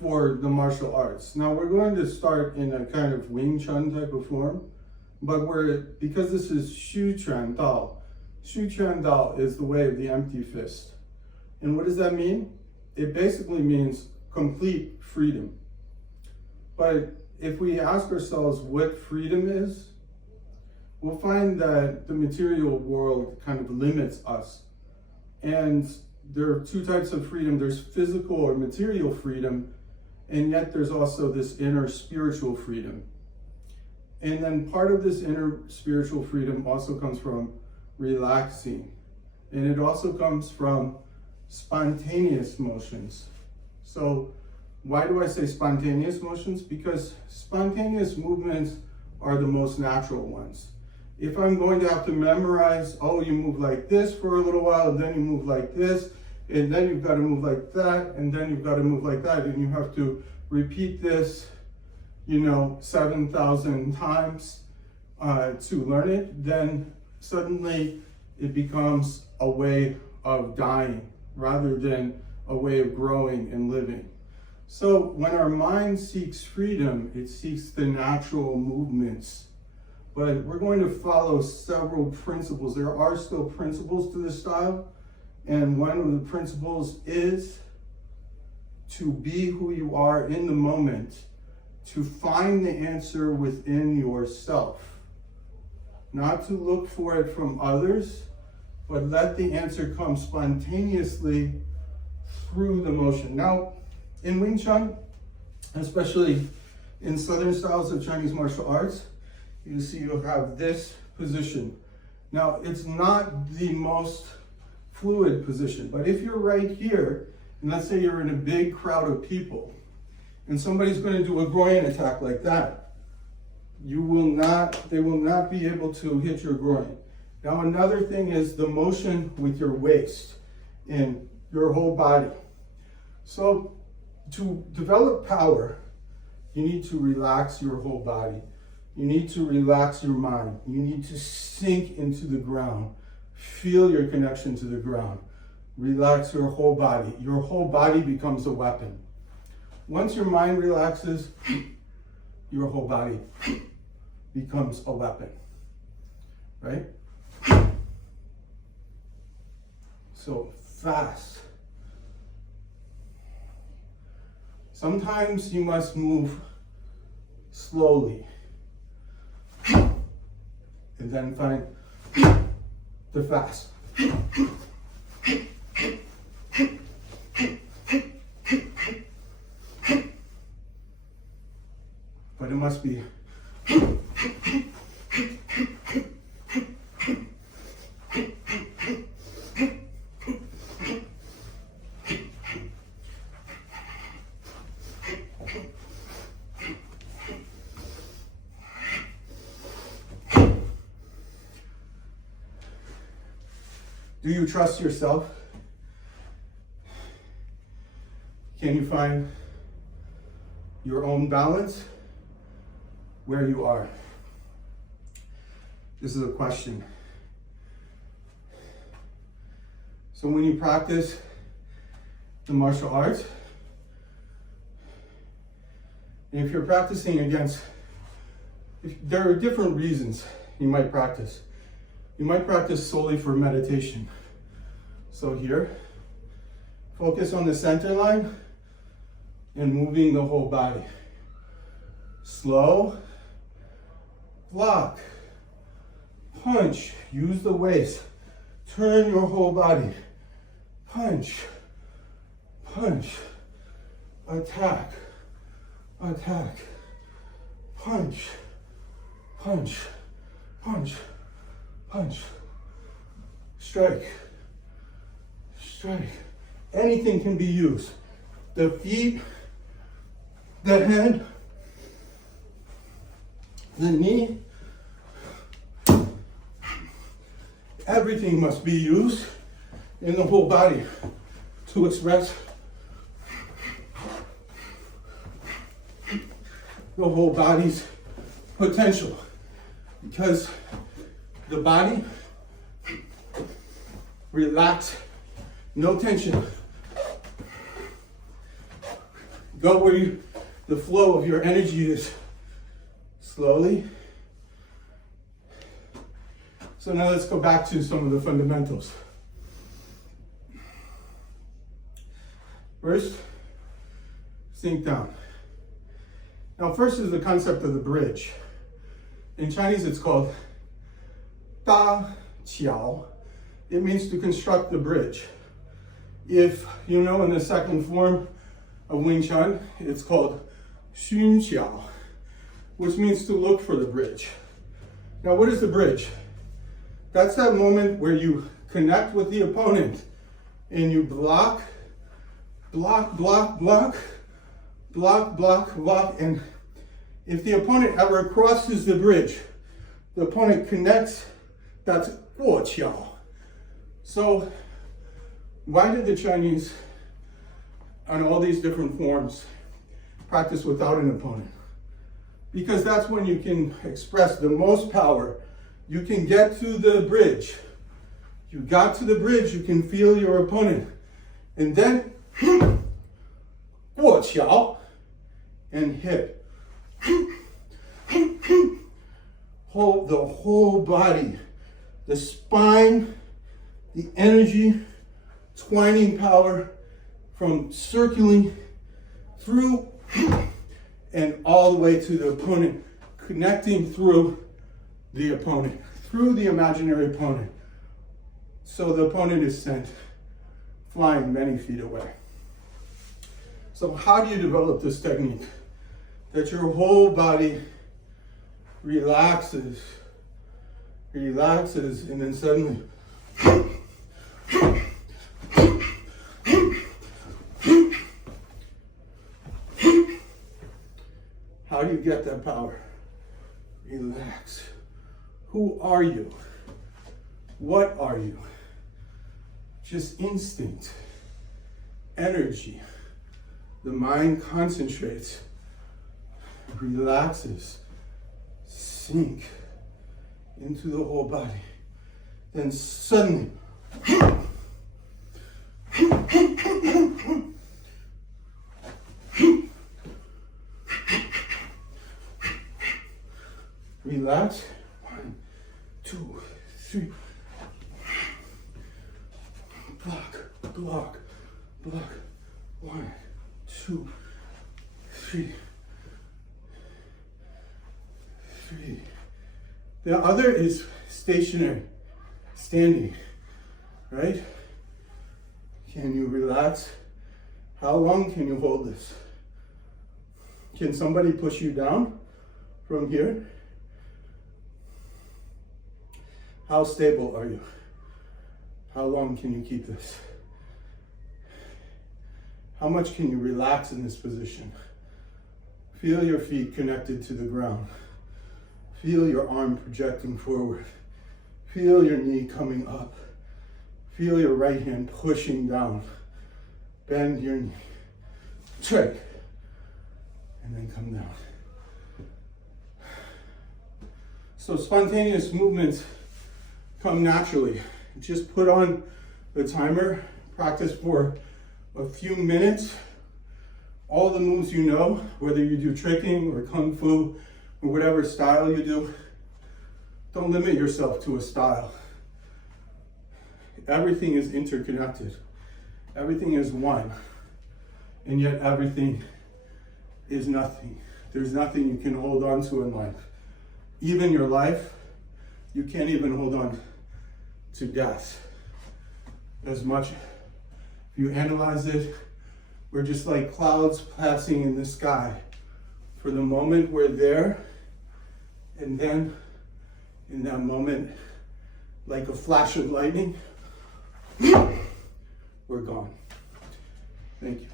for the martial arts. Now we're going to start in a kind of Wing Chun type of form, but because this is Xu Chuan Dao. Xu Chuan Dao is the way of the empty fist. And what does that mean? It basically means complete freedom. But if we ask ourselves what freedom is, we'll find that the material world kind of limits us. And there are two types of freedom. There's physical or material freedom, and yet there's also this inner spiritual freedom. And then part of this inner spiritual freedom also comes from relaxing. And it also comes from spontaneous motions. So why do I say spontaneous motions? Because spontaneous movements are the most natural ones. If I'm going to have to memorize, oh, you move like this for a little while, and then you move like this, and then you've got to move like that, and then you've got to move like that, and you have to repeat this, 7,000 times to learn it, then suddenly it becomes a way of dying rather than a way of growing and living. So when our mind seeks freedom, it seeks the natural movements. But we're going to follow several principles. There are still principles to this style. And one of the principles is to be who you are in the moment, to find the answer within yourself. Not to look for it from others, but let the answer come spontaneously through the motion. Now, in Wing Chun, especially in Southern styles of Chinese martial arts, you see you'll have this position. Now, it's not the most fluid position, but if you're right here, and let's say you're in a big crowd of people, and somebody's going to do a groin attack like that, they will not be able to hit your groin. Now, another thing is the motion with your waist and your whole body. So, to develop power, you need to relax your whole body. You need to relax your mind. You need to sink into the ground. Feel your connection to the ground. Relax your whole body. Your whole body becomes a weapon. Once your mind relaxes, your whole body becomes a weapon, right? So fast. Sometimes you must move slowly. And then find the fast. But it must be Do you trust yourself? Can you find your own balance where you are? This is a question. So when you practice the martial arts, and if you're practicing there are different reasons you might practice. You might practice solely for meditation. So here, focus on the center line and moving the whole body. Slow, block, punch, use the waist, turn your whole body, punch, punch, attack, attack, punch, punch, punch, punch, strike, strike. Anything can be used. The feet, the head, the knee, everything must be used in the whole body to express the whole body's potential. Because the body, relax, no tension. Go where the flow of your energy is. Slowly. So now let's go back to some of the fundamentals. First, sink down. Now first is the concept of the bridge. In Chinese it's called da qiao. It means to construct the bridge. If you know, in the second form of Wing Chun, it's called xun qiao, which means to look for the bridge. Now what is the bridge? That's that moment where you connect with the opponent and you block, block, block, block, block, block, block, and if the opponent ever crosses the bridge, the opponent connects, that's guo qiao. So why did the Chinese, on all these different forms, practice without an opponent? Because that's when you can express the most power. You can get to the bridge. You got to the bridge, you can feel your opponent. And then, guo qiao, and hit. Hold the whole body, the spine, the energy, twining power from circling through and all the way to the opponent, connecting through the opponent, through the imaginary opponent. So the opponent is sent flying many feet away. So how do you develop this technique? That your whole body relaxes, and then suddenly how do you get that power? Relax. Who are you? What are you? Just instinct, energy. The mind concentrates, relaxes, sink into the whole body. Then suddenly, relax. 1, 2, 3. Block, block, block. 1, 2, 3. The other is stationary, standing, right? Can you relax? How long can you hold this? Can somebody push you down from here? How stable are you? How long can you keep this? How much can you relax in this position? Feel your feet connected to the ground. Feel your arm projecting forward. Feel your knee coming up. Feel your right hand pushing down. Bend your knee. Check. And then come down. So spontaneous movements come naturally. Just put on the timer, practice for a few minutes. All the moves you know, whether you do tricking or kung fu or whatever style you do, don't limit yourself to a style. Everything is interconnected. Everything is one. And yet everything is nothing. There's nothing you can hold on to in life. Even your life, you can't even hold on to death as much. If you analyze it, we're just like clouds passing in the sky. For the moment we're there, and then in that moment, like a flash of lightning, we're gone. Thank you.